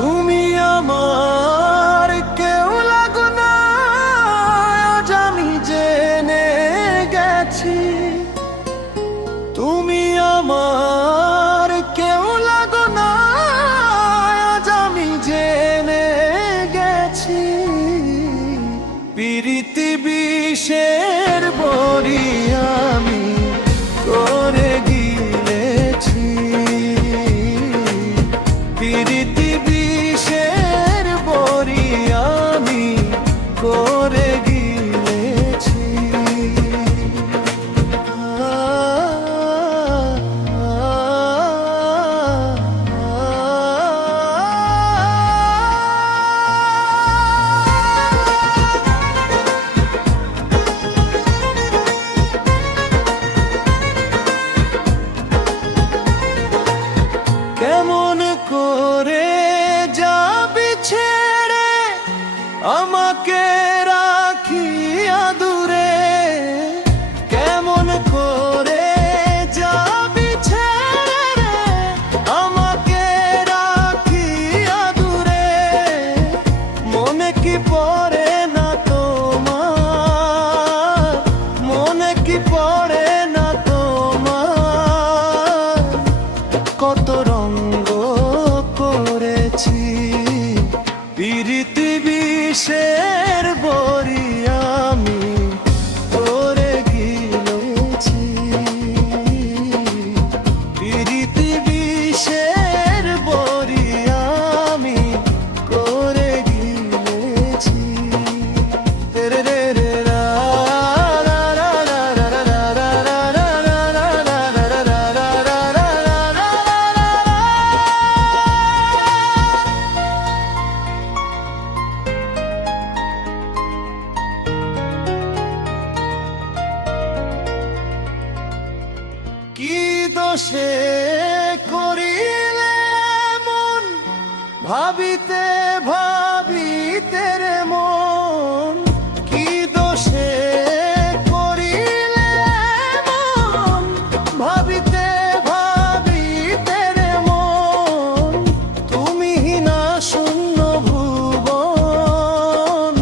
তুমি আমার কেউ লাগো না, আজ আমি জেনে গেছি। তুমি আমার কেউ লাগো না, আজ আমি জেনে গেছি। প্রীতি বিষের বড়ি আমি করে গিলেছি। প্রীতি বিষের বড়ি আমি করে গিলেছি। কেমন করে যাবি ছেড়ে আমাকে রাখিয়া দূরে? কেমন করে যাবি ছেড়ে আমাকে রাখিয়া দূরে? মনে কি পড়ে না তোমার, মনে কি পড়ে না তোমার? কত রঙ্গ করেছি প্রীতি বিষের বড়ি আমি করে গিলেছি। প্রীতি বিষের বড়ি আমি করে গিলেছি। রে রে রে রা রা রা রা রা রা রা রা রা রা রা রা রা। কি দোষে করিলে মন ভাবিতে ভাবিতে রে মন? কি দোষে করিলে মন ভাবিতে ভাবিতে রে মন? তুমি না শূন্য ভুবন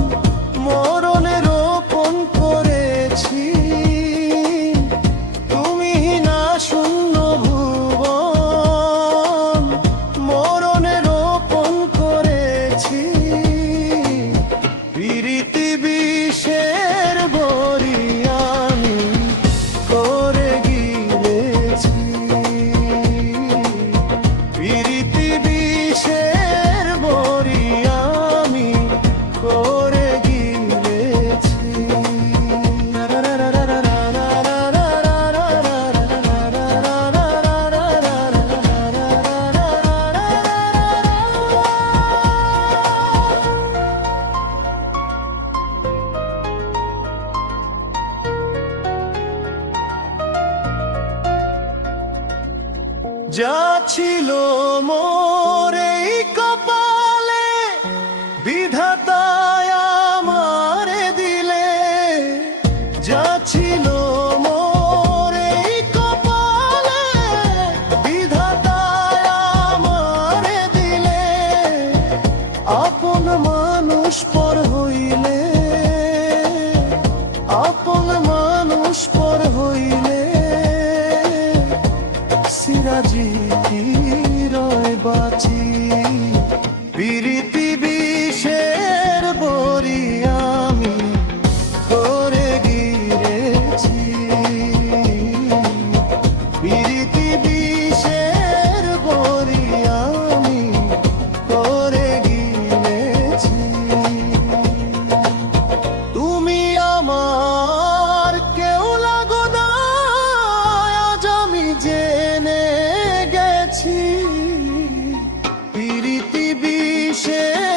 মরণে রোপণ করেছি। তুমি না শূন্য ভুবন মরণে রোপণ করেছি। প্রীতি বিষের বড়ি আমি করে গিলেছি। প্রীতি বিষের বড়ি আমি করে গিলেছি। যা ছিল মোর এই কপালে বিধাতায় আমারে দিলে। যা ছিল মোর এই কপালে বিধাতায় আমারে দিলে। আপন মানুষ পর হইলে, আপন মানুষ পর হইলে সিরাজি কি রয় বাঁচি। প্রীতি বিষের বড়ি আমি করে গিলেছি। প্রীতি বিষের বড়ি আমি করে গিলেছি। তুমি আমার কেউ লাগো না, আজ আমি জেনে গেছি। প্রীতি বিষের